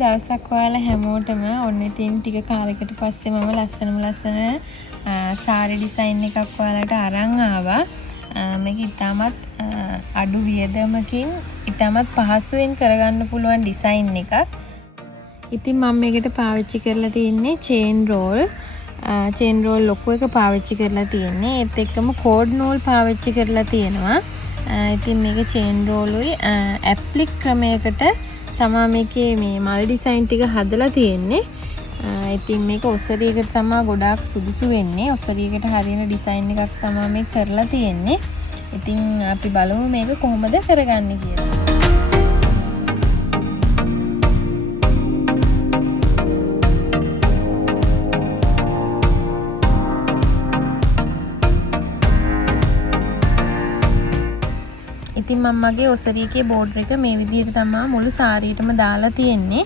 දවසක් ඔයාලා හැමෝටම. ඔන්න ඉතින් ටික කාලයකට පස්සේ මම ලස්සන සාරි ඩිසයින් එකක් ඔයාලට අරන් ආවා. මේක ඉතාමත් අඩු වියදමකින් ඉතාමත් පහසුවෙන් කරගන්න පුළුවන් ඩිසයින් එකක්. ඉතින් මම මේකට පාවිච්චි කරලා තියෙන්නේ චේන් රෝල් ලොකු එක පාවිච්චි කරලා තියෙන්නේ. ඒත් එක්කම කෝඩ් නූල් පාවිච්චි කරලා තියෙනවා. ඉතින් මේක චේන් රෝලුයි ඇප්ලික් ක්‍රමයකට තමා මේකේ මේ මල් ඩිසයින් ටික හදලා තියෙන්නේ. ඉතින් මේක ඔසරි එකට තමා ගොඩාක් සුදුසු වෙන්නේ. ඔසරි එකට හරියන ඩිසයින් එකක් තමා මේ කරලා තියෙන්නේ. ඉතින් අපි බලමු මේක කොහොමද කරගන්නේ කියලා. ඉතින් මම මගේ ඔසරි එකේ බෝඩර් එක මේ විදිහට තමයි මුළු සාරියටම දාලා තියෙන්නේ.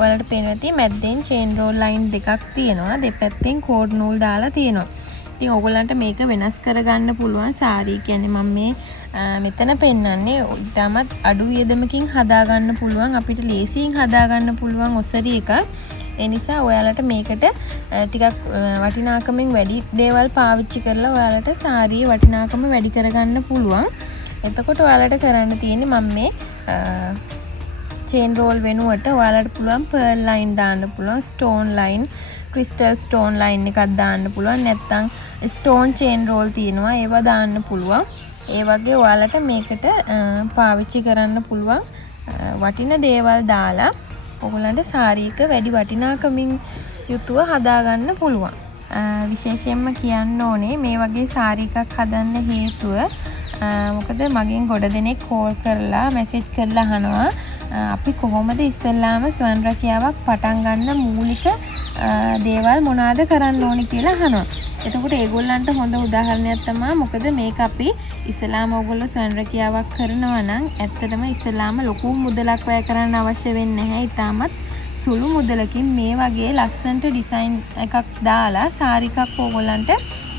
ඔයාලට පේනවා ඇති මැද්දෙන් චේන් රෝල් ලයින් දෙකක් තියෙනවා. දෙපැත්තෙන් කෝඩ් නූල් දාලා තියෙනවා. ඉතින් ඕගොල්ලන්ට මේක වෙනස් කරගන්න පුළුවන්. සාරි කියන්නේ මම මේ මෙතන පෙන්නන්නේ ඉතාමත් අඩු වියදමකින් හදාගන්න පුළුවන්. අපිට ලේසියෙන් හදාගන්න පුළුවන් ඔසරි එකක්. ඒ නිසා ඔයාලට මේකට ටිකක් වටිනාකමින් වැඩි දේවල් පාවිච්චි කරලා ඔයාලට සාරියේ වටිනාකම වැඩි කරගන්න පුළුවන්. එතකොට ඔයාලට කරන්න තියෙන්නේ මම මේ චේන් රෝල් වෙනුවට ඔයාලට පුළුවන් පර්ල් ලයින් දාන්න පුළුවන්, stone line, crystal stone line එකක් දාන්න පුළුවන්. නැත්නම් ස්ටෝන් චේන් රෝල් තියෙනවා ඒවා දාන්න පුළුවන්. ඒ වගේ ඔයාලට මේකට පාවිච්චි කරන්න පුළුවන් වටින දේවල් දාලා ඔයගලන්ට සාරි එක වැඩි වටිනාකමින් යුතුව හදාගන්න පුළුවන්. විශේෂයෙන්ම කියන්න ඕනේ මේ වගේ සාරි එකක් හදන්න හේතුව මොකද මගෙන් ගොඩ දෙනෙක් කෝල් කරලා මැසේජ් කරලා අහනවා අපි කොහොමද ඉස්සෙල්ලාම ස්වයං රැකියාවක් පටන් ගන්න මූලික දේවල් මොනවාද කරන්න ඕනි කියලා අහනවා. එතකොට ඒගොල්ලන්ට හොඳ උදාහරණයක් තමයි මොකද මේක අපි ඉස්සෙල්ලාම ඕගොල්ලෝ ස්වයං රැකියාවක් කරනවා නම් ඇත්තටම ඉස්සෙල්ලාම ලොකු මුදලක් වැය කරන්න අවශ්‍ය වෙන්නේ නැහැ. ඊටමත් සුළු මුදලකින් මේ වගේ ලස්සනට ඩිසයින් එකක් දාලා සාරි එකක් ඕගොල්ලන්ට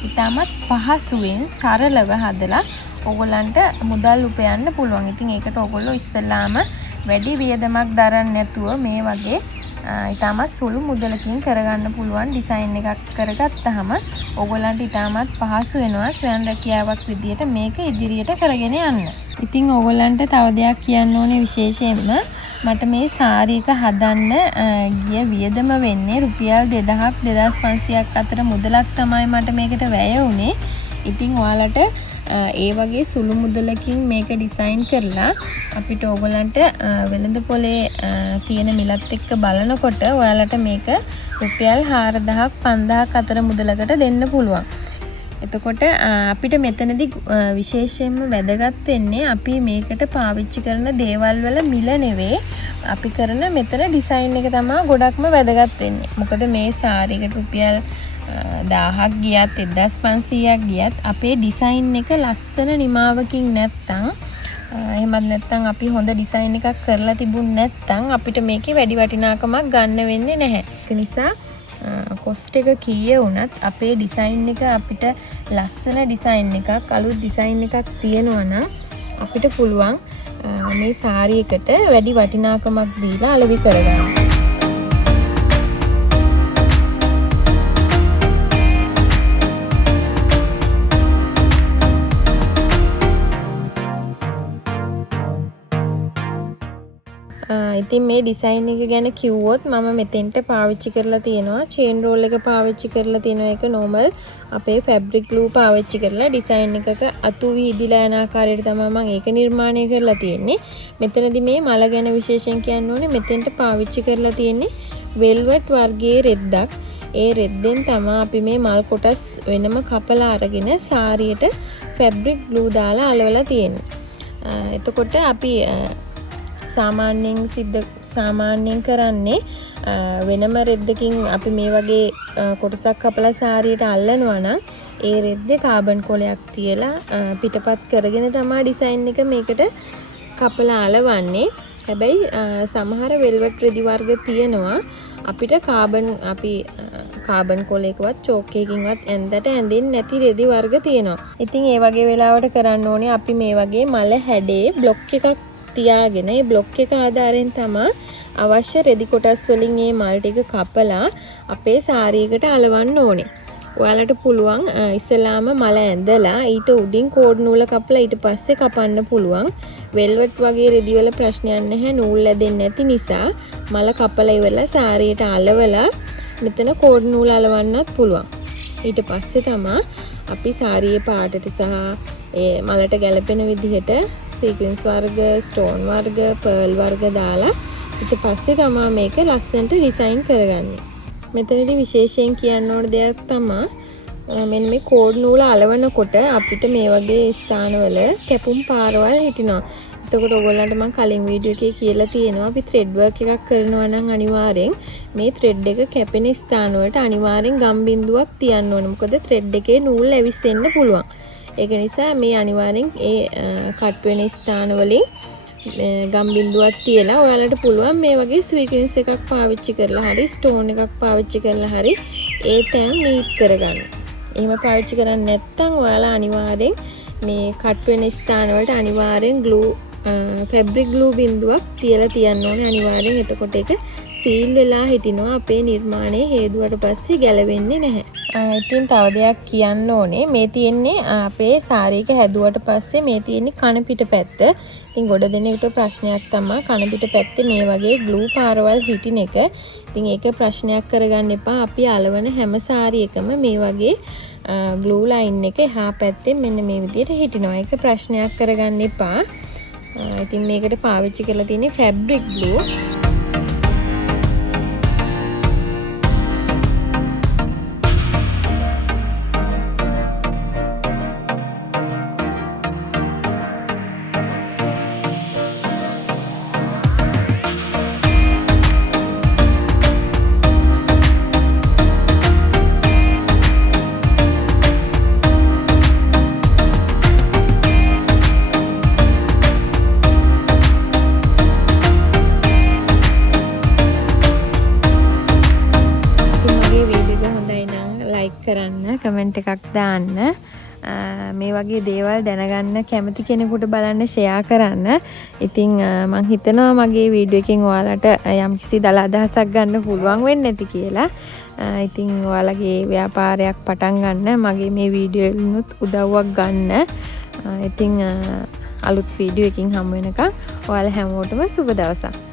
ඊටමත් පහසුවෙන් සරලව හදලා ඕගොල්ලන්ට මුදල් උපයන්න පුළුවන්. ඉතින් ඒකට ඕගොල්ලෝ ඉස්සෙල්ලාම වැඩි වියදමක් දරන්නේ නැතුව මේ වගේ ඊටමත් සුළු මුදලකින් කරගන්න පුළුවන් ඩිසයින් එකක් කරගත්තාම ඕගොල්ලන්ට ඊටමත් පහසු වෙනවා ස්වයං රැකියාවක් විදියට මේක ඉදිරියට කරගෙන යන්න. ඉතින් ඕගොල්ලන්ට තව දෙයක් කියන්න ඕනේ විශේෂයෙන්ම මට මේ සාරි එක හදන්න ගිය වියදම වෙන්නේ රුපියල් 2000ක් 2500ක් අතර මුදලක් තමයි මට මේකට වැය වුනේ. ඉතින් ඔයාලට ඒ වගේ සුළු මුදලකින් මේක ඩිසයින් කරලා අපිට ඕගොල්ලන්ට වෙළඳ පොලේ තියෙන මිලත් එක්ක බලනකොට ඔයාලට මේක රුපියල් 4000ක් 5000ක් අතර මුදලකට දෙන්න පුළුවන්. එතකොට අපිට මෙතනදී විශේෂයෙන්ම වැදගත් වෙන්නේ අපි මේකට පාවිච්චි කරන දේවල් වල මිල නෙවෙයි අපි කරන මෙතන ඩිසයින් එක තමයි ගොඩක්ම වැදගත් වෙන්නේ. මොකද මේ සාරි එකට රුපියල් 1000ක් ගියත් 1500ක් ගියත් අපේ ඩිසයින් එක ලස්සන නිමාවකින් නැත්තම් එහෙමත් නැත්තම් අපි හොඳ ඩිසයින් එකක් කරලා තිබුණ නැත්තම් අපිට මේකේ වැඩි වටිනාකමක් ගන්න වෙන්නේ නැහැ. ඒ නිසා කොස්ට් එක කීයේ වුණත් අපේ ඩිසයින් එක අපිට ලස්සන ඩිසයින් එකක් අලුත් ඩිසයින් එකක් තියෙනවා නම් අපිට පුළුවන් මේ සාරි එකට වැඩි වටිනාකමක් දීලා අලෙවි කරගන්න. ඉතින් මේ ඩිසයින් එක ගැන කිව්වොත් මම මෙතෙන්ට පාවිච්චි කරලා තියෙනවා චේන් රෝල් එක පාවිච්චි කරලා තියෙනවා. ඒක නෝමල් අපේ ෆැබ්‍රික් ග්ලූ පාවිච්චි කරලා ඩිසයින් එකක අතු විහිදිලා යන ආකාරයට තමයි මම ඒක නිර්මාණය කරලා තියෙන්නේ. මෙතනදී මේ මල ගැන විශේෂයෙන් කියන්න ඕනේ මෙතෙන්ට පාවිච්චි කරලා තියෙන්නේ වෙල්වෙට් වර්ගයේ රෙද්දක්. ඒ රෙද්දෙන් තමයි අපි මේ මල් කොටස් වෙනම කපලා අරගෙන සාරියට ෆැබ්‍රික් ග්ලූ දාලා අලවලා තියෙන්නේ. එතකොට අපි සාමාන්‍යයෙන් කරන්නේ වෙනම රෙද්දකින් අපි මේ වගේ කොටසක් කපලා සාරියට අල්ලනවා නම් ඒ රෙද්දේ කාබන් කොලයක් තියලා පිටපත් කරගෙන තමයි ඩිසයින් එක මේකට කපලා අලවන්නේ. හැබැයි සමහර වෙල්වෙට් රෙදි වර්ග තියෙනවා අපිට කාබන් කොලයකවත් චෝක් එකකින්වත් ඇඳට ඇඳෙන්නේ නැති රෙදි වර්ග තියෙනවා. ඉතින් ඒ වගේ වෙලාවට කරන්න ඕනේ අපි මේ වගේ මල හැඩේ බ්ලොක් එකක් තියාගෙන ඒ බ්ලොක් එක ආධාරයෙන් තමයි අවශ්‍ය රෙදි කොටස් වලින් මේ මල් ටික කපලා අපේ සාරියකට අලවන්න ඕනේ. ඔයාලට පුළුවන් ඉස්සලාම මල ඇඳලා ඊට උඩින් කෝඩ් නූල කපලා ඊට පස්සේ කපන්න පුළුවන්. වෙල්වෙට් වගේ රෙදි වල ප්‍රශ්නයක් නැහැ නූල් ඇදෙන්නේ නැති නිසා මල කපලා ඉවරලා සාරියට අලවලා මෙතන කෝඩ් නූල් අලවන්නත් පුළුවන්. ඊට පස්සේ තමයි අපි සාරියේ පාටට සහ ඒ මලට ගැලපෙන විදිහට සීක්වෙන්ස් වර්ග, ස්ටෝන් වර්ග, පර්ල් වර්ග දාලා ඊට පස්සේ තමයි මේක ලස්සනට ඩිසයින් කරගන්නේ. මෙතනදී විශේෂයෙන් කියන්න ඕන දෙයක් තමයි මෙන්න මේ කෝඩ් නූල අලවනකොට අපිට මේ වගේ ස්ථානවල කැපුම් පාරවල් හිටිනවා. එතකොට ඔයගොල්ලන්ට මම කලින් වීඩියෝ එකේ කියලා තියෙනවා අපි ත්‍රෙඩ් වර්ක් එකක් කරනවා නම් අනිවාර්යෙන් මේ ත්‍රෙඩ් එක කැපෙන ස්ථාන වලට අනිවාර්යෙන් ගම් බිඳුවක් තියන්න ඕනේ. මොකද ත්‍රෙඩ් එකේ නූල් ඇවිස්සෙන්න පුළුවන්. ඒක නිසා මේ අනිවාර්යෙන් ඒ කට් වෙන ස්ථාන වලින් ගම් බිඳුවක් තියලා ඔයාලට පුළුවන් මේ වගේ ස්වීක්වෙන්ස් එකක් පාවිච්චි කරලා හරි ස්ටෝන් එකක් පාවිච්චි කරලා හරි ඒ තැන් නීට් කරගන්න. එහෙම පාවිච්චි කරන්නේ නැත්නම් ඔයාලා අනිවාර්යෙන් මේ කට් වෙන ස්ථාන වලට අනිවාර්යෙන් ග්ලූ ෆැබ්‍රික් ග්ලූ බිඳුවක් තියලා තියන්න ඕනේ අනිවාර්යෙන්. එතකොට ඒක සීල් වෙලා හිටිනවා අපේ නිර්මාණයේ හේදුවට පස්සේ ගැලවෙන්නේ නැහැ. ඉතින් තව දෙයක් කියන්න ඕනේ මේ තියෙන්නේ අපේ සාරියක හැදුවට පස්සේ මේ තියෙන්නේ කන පිට පැත්ත. ඉතින් ගොඩ දෙනෙකුට ප්‍රශ්නයක් තමයි කන පිට පැත්තේ මේ වගේ ග්ලූ පාරවල් හිටින එක. ඉතින් ඒක ප්‍රශ්නයක් කරගන්න එපා. අපි අලවන හැම සාරියකම මේ වගේ ග්ලූ ලයින් එක එහා පැත්තේ මෙන්න මේ විදිහට හිටිනවා. ඒක ප්‍රශ්නයක් කරගන්න එපා. ඉතින් මේකට පාවිච්චි කරලා තියෙන්නේ ෆැබ්‍රික් ග්ලූ. කරන්න කමෙන්ට් එකක් දාන්න. මේ වගේ දේවල් දැනගන්න කැමති කෙනෙකුට බලන්න ෂෙයා කරන්න. ඉතින් මම හිතනවා මගේ වීඩියෝ එකෙන් ඔයාලට යම්කිසි දල අදහසක් ගන්න පුළුවන් වෙන්නේ නැති කියලා. ඉතින් ඔයාලගේ ව්‍යාපාරයක් පටන් ගන්න මගේ මේ වීඩියෝ එකෙනුත් උදව්වක් ගන්න. ඉතින් අලුත් වීඩියෝ එකකින් හමු වෙනකන් ඔයාලා හැමෝටම සුබ දවසක්.